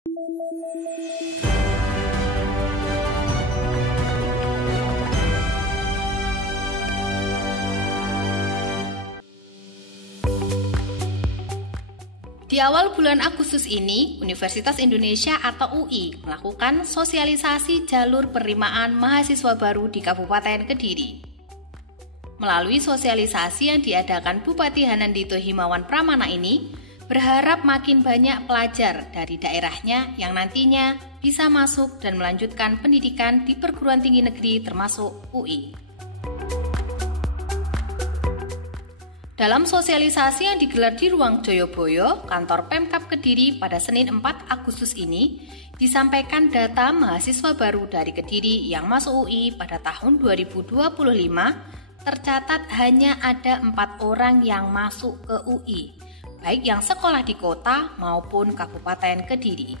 Di awal bulan Agustus ini, Universitas Indonesia atau UI melakukan sosialisasi jalur penerimaan mahasiswa baru di Kabupaten Kediri. Melalui sosialisasi yang diadakan Bupati Hanandito Himawan Pramana ini, berharap makin banyak pelajar dari daerahnya yang nantinya bisa masuk dan melanjutkan pendidikan di perguruan tinggi negeri termasuk UI. Dalam sosialisasi yang digelar di Ruang Joyoboyo, kantor Pemkab Kediri pada Senin 4 Agustus ini, disampaikan data mahasiswa baru dari Kediri yang masuk UI pada tahun 2025, tercatat hanya ada 4 orang yang masuk ke UI, baik yang sekolah di kota maupun Kabupaten Kediri.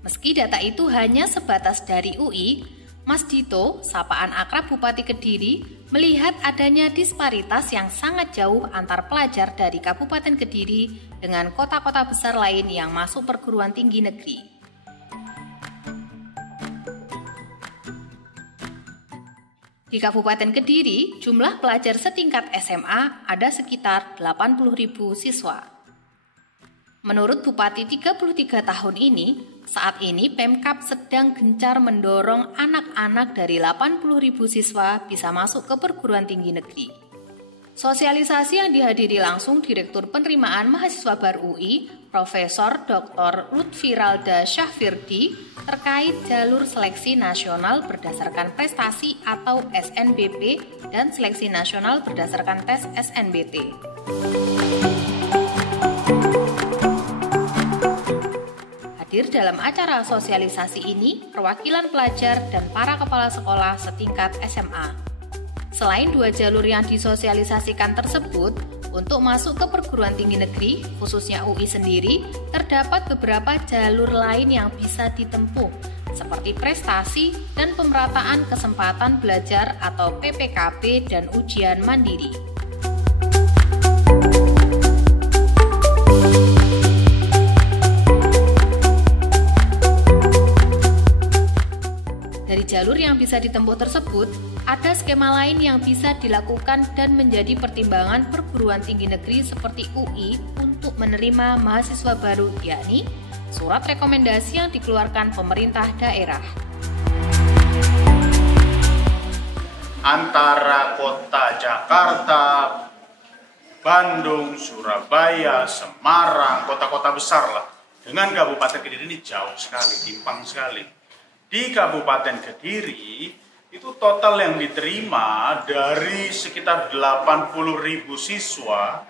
Meski data itu hanya sebatas dari UI, Mas Dito, sapaan akrab Bupati Kediri, melihat adanya disparitas yang sangat jauh antar pelajar dari Kabupaten Kediri dengan kota-kota besar lain yang masuk perguruan tinggi negeri. Di Kabupaten Kediri, jumlah pelajar setingkat SMA ada sekitar 80.000 siswa. Menurut Bupati 33 tahun ini, saat ini Pemkab sedang gencar mendorong anak-anak dari 80.000 siswa bisa masuk ke perguruan tinggi negeri. Sosialisasi yang dihadiri langsung Direktur Penerimaan Mahasiswa Baru UI, Profesor Dr. Lutfi Ralda Syahfirdi, terkait jalur seleksi nasional berdasarkan prestasi atau SNBP dan seleksi nasional berdasarkan tes SNBT. Hadir dalam acara sosialisasi ini perwakilan pelajar dan para kepala sekolah setingkat SMA. Selain 2 jalur yang disosialisasikan tersebut, untuk masuk ke perguruan tinggi negeri, khususnya UI sendiri, terdapat beberapa jalur lain yang bisa ditempuh, seperti prestasi dan pemerataan kesempatan belajar atau PPKB dan ujian mandiri. Dari jalur yang bisa ditempuh tersebut, ada skema lain yang bisa dilakukan dan menjadi pertimbangan perguruan tinggi negeri seperti UI untuk menerima mahasiswa baru, yakni surat rekomendasi yang dikeluarkan pemerintah daerah. Antara kota Jakarta, Bandung, Surabaya, Semarang, kota-kota besar lah, dengan Kabupaten Kediri ini jauh sekali, timpang sekali. Di Kabupaten Kediri, itu total yang diterima dari sekitar 80.000 siswa,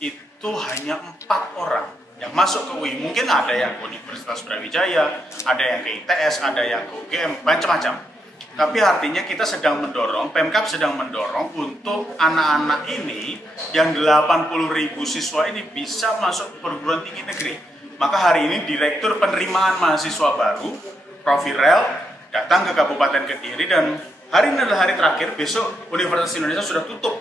itu hanya 4 orang yang masuk ke UI. Mungkin ada yang ke Universitas Brawijaya, ada yang ke ITS, ada yang ke UGM, macam-macam. Tapi artinya kita sedang mendorong, Pemkab sedang mendorong untuk anak-anak ini, yang 80.000 siswa ini bisa masuk ke perguruan tinggi negeri. Maka hari ini Direktur Penerimaan Mahasiswa Baru, Prof. Irel, datang ke Kabupaten Kediri, dan hari ini adalah hari terakhir. Besok Universitas Indonesia sudah tutup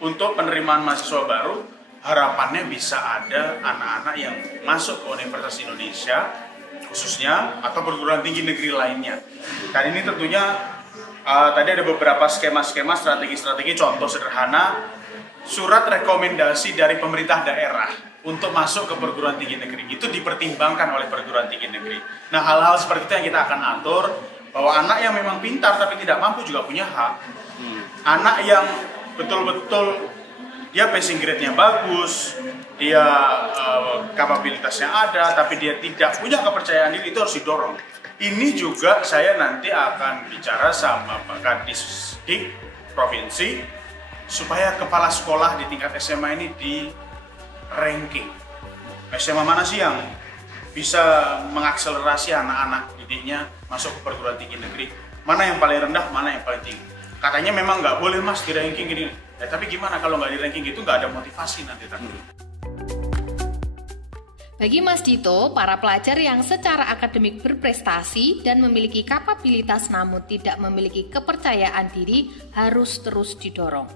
untuk penerimaan mahasiswa baru. Harapannya bisa ada anak-anak yang masuk ke Universitas Indonesia khususnya atau perguruan tinggi negeri lainnya. Dan ini tentunya tadi ada beberapa skema-skema, strategi-strategi. Contoh sederhana, surat rekomendasi dari pemerintah daerah untuk masuk ke perguruan tinggi negeri itu dipertimbangkan oleh perguruan tinggi negeri. Nah, hal-hal seperti itu yang kita akan atur, bahwa anak yang memang pintar tapi tidak mampu juga punya hak. Anak yang betul-betul dia passing grade-nya bagus, dia kapabilitasnya ada, tapi dia tidak punya kepercayaan diri, itu harus didorong. Ini juga saya nanti akan bicara sama Pak Kadisdik Provinsi, supaya kepala sekolah di tingkat SMA ini di ranking. SMA mana sih yang bisa mengakselerasi anak-anak didiknya masuk ke perguruan tinggi negeri? Mana yang paling rendah, mana yang paling tinggi? Katanya memang nggak boleh mas di ranking gini. Tapi gimana kalau nggak di ranking gitu, nggak ada motivasi nanti tadi. Bagi Mas Dito, para pelajar yang secara akademik berprestasi dan memiliki kapabilitas namun tidak memiliki kepercayaan diri harus terus didorong.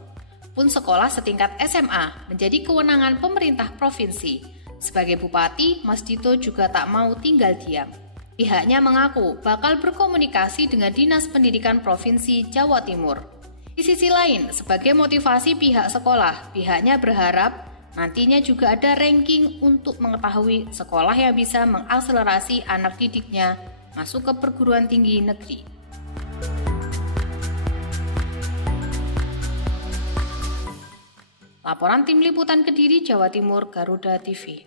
Pun sekolah setingkat SMA menjadi kewenangan pemerintah provinsi, Sebagai bupati, Mas Dito juga tak mau tinggal diam. Pihaknya mengaku bakal berkomunikasi dengan Dinas Pendidikan Provinsi Jawa Timur. Di sisi lain, sebagai motivasi pihak sekolah, pihaknya berharap nantinya juga ada ranking untuk mengetahui sekolah yang bisa mengakselerasi anak didiknya masuk ke perguruan tinggi negeri. Laporan Tim Liputan Kediri, Jawa Timur, Garuda TV.